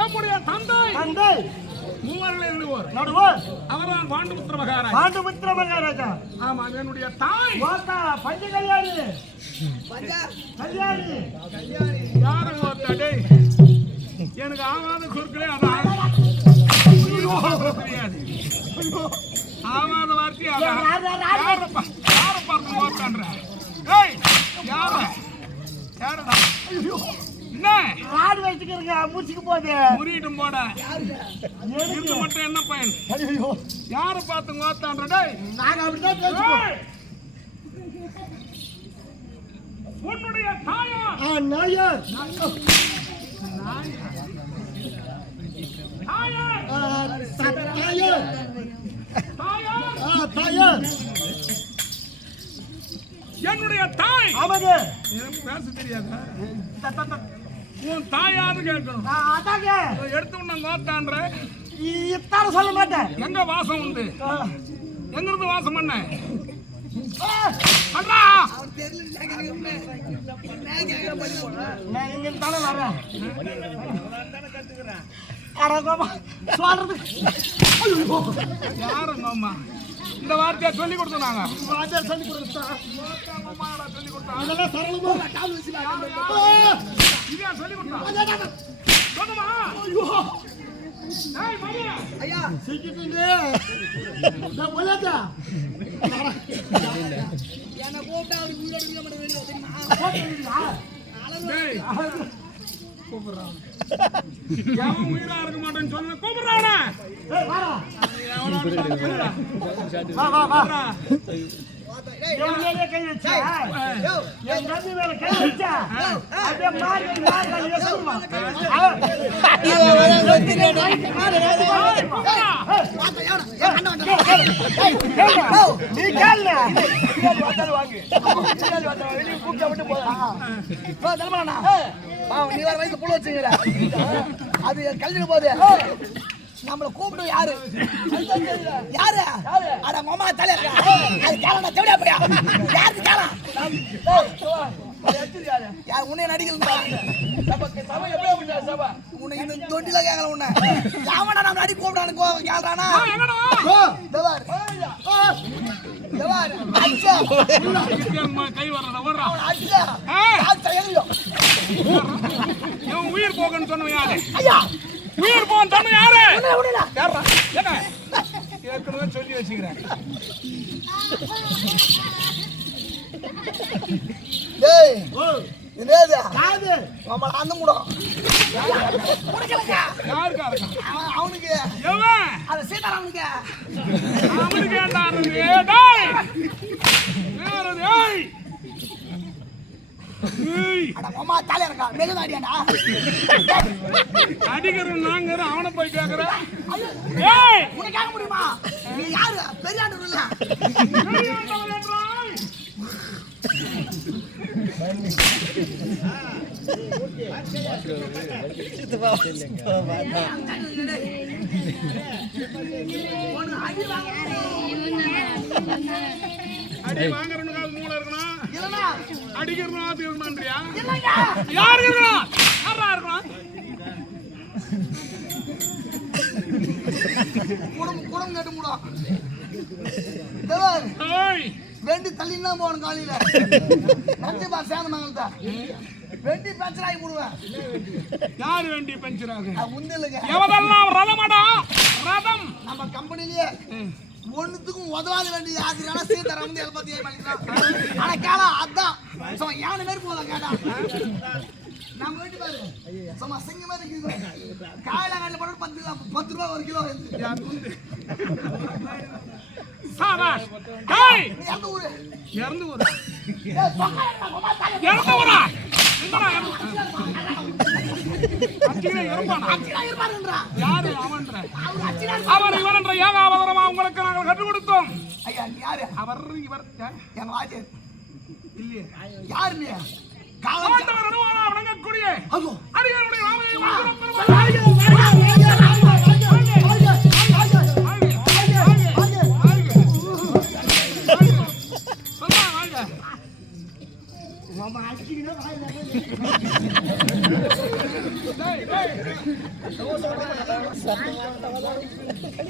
எம்முடைய தந்தை மூவரில் நடுவர் அவர்தான் பாண்டுபுத்திர மகாராஜா. ஆமா, என்னுடைய தாய் பஞ்ச கல்யாணி. யாரும் எனக்கு ஆகாத சொற்களே அதான் தெரியாது. ஆகாத வார்த்தை யார பார்த்து ஓட்டான்ற யாரடா முடிச்சுக்கு போது முறியிட்டும் போட இருந்து மட்டும் என்ன பயன்? யார பார்த்து ஓத்தான்ற உன்னுடைய தாயா என்னுடைய தாய் பேச தெரியாத உன் தாயாரு கேட்கணும். எடுத்து உன்ன கோத்தான்ற இத்தார சொல்ல மாட்டேன். எங்க வாசம் உண்டு? எங்கிருந்து வாசம் பண்ண யாருங்கம்மா இந்த வார்த்தையை சொல்லி கொடுத்தாங்க. சொல்லி கொடுத்தா சொல்லி கொடுத்தா உயிரா இருக்க மாட்டேன்னு சொன்ன கூப்பிடுறானா நீ வர வயசு புள்ள வச்சுங்கிற அது கல்விக்கு போகுது. நம்மள கூப்பிடு யாரு யாரு அட மாமா தலை அது கேளா தேவையா அப்படியா யாருக்கு கேளா யார் உன்னை நடிக்கல உன்னை இந்த தொட்டில கேட்கல உன்னை யாவனா நம்ம நடி கூப்பிடானு கேள்றானா உயிர் போகன்னு சொன்ன யாரு? உயிர் போன் தன்மை யாரு? ஏற்கனவே சொல்லி வச்சுக்கிறேன். அவனுக்கு சீதாராமனுக்கு அடிக்கிறோம் நாங்க அவனை போய் கேக்குற கேட்க முடியுமா? நீ யாரு? பெரியாண்டு இல்ல அடி வாங்குறவனுக்கு மூளை இருக்கணும், அடிக்கிறவனும் ஆத்து இருக்கணும்ன்றியா? யாரு இருக்கணும்? யாரா இருக்கணும்? குடம் கேட்டு மூடா வெண்டி தள்ளினா போகணும் காலையில கண்டிப்பா சேர்ந்தாங்க வெண்டி பஞ்சர் ஆகி போடுவேன். யாரு வெண்டி பஞ்சர் ஆகும்? ஒண்ணு இல்லைங்க, எவதெல்லாம் ரதமாடா ரதம் நம்ம கம்பெனிலேயே ஒண்ணுத்துக்கும் உதவாத வேண்டிய ஆசிரியர் சீதாராம் வந்து எழுபத்தி 7 மணிக்கு ஆனா கேளா அதான் ஏழு பேர் போதும் கேட்டா நம்ம வீட்டு பாரு சும்மா சிங்க மாதிரி இருக்குது. காயில காயில போட்டு 10 ரூபாய் ஒரு கிலோ இறந்து ஊரா அவர் இவர் என்ற ஏகாவதரமா உங்களுக்கு நாங்கள் கற்றுக் கொடுத்தோம். அவர் இவர் இல்லையே யாரு வணங்கக்கூடிய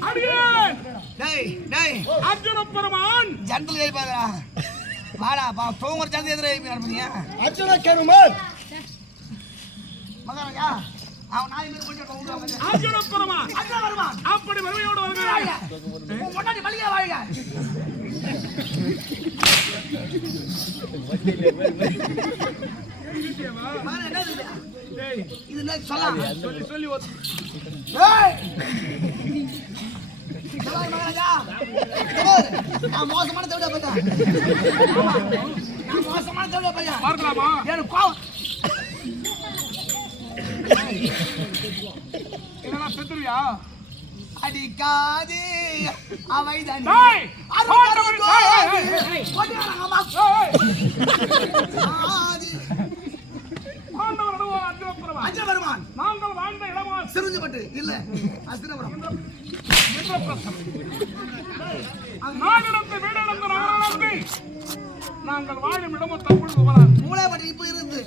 அடியேன் டேய் டேய் அர்ஜுன பெருமான் ஜனத்துல கேட்பாதா வாடா பா தூங்குற ஜனத்தை எதிரே நடப்பீங்க அர்ஜுன பெருமான் மகாராஜா அவன் நாய் மீது கொஞ்சம் கவுங்க அர்ஜுன பெருமான் அங்க வருவான் அப்படி வறுமையோடு வருகிறாய் முன்னாடி மல்லிகை வாழ்க மகனே, என்னது இது? இது என்ன சொல்லலாம் சொல்லி சொல்லி ஏய்! சொல்லாய் மகாராஜா. பாரு, நான் மோசமான தேவடா பையன். ஆமா, நான் மோசமான தேவடா பையன். பார்க்கலாமா எனக்கு கோவம். என்னடா செத்துருவியா அடிக்காதே அவைதான் டேய் அருகருகோ. டேய் கொடியாரங்க அம்மா. ஆதி. ஆண்டவர் நடுவார் அர்ஜுன பெருமான் அஜய் வருமான். நாங்கள் வாழ்ந்த இடமான் சிறுஞ்சிப்பட்டு இல்ல அஸ்தினபுரம். நாடிடத்து வீடிடத்து நாடாடத்து நாங்கள் வாழும் இடமும் தற்பொழுது வராது மூளை பட்டி இப்ப இருந்து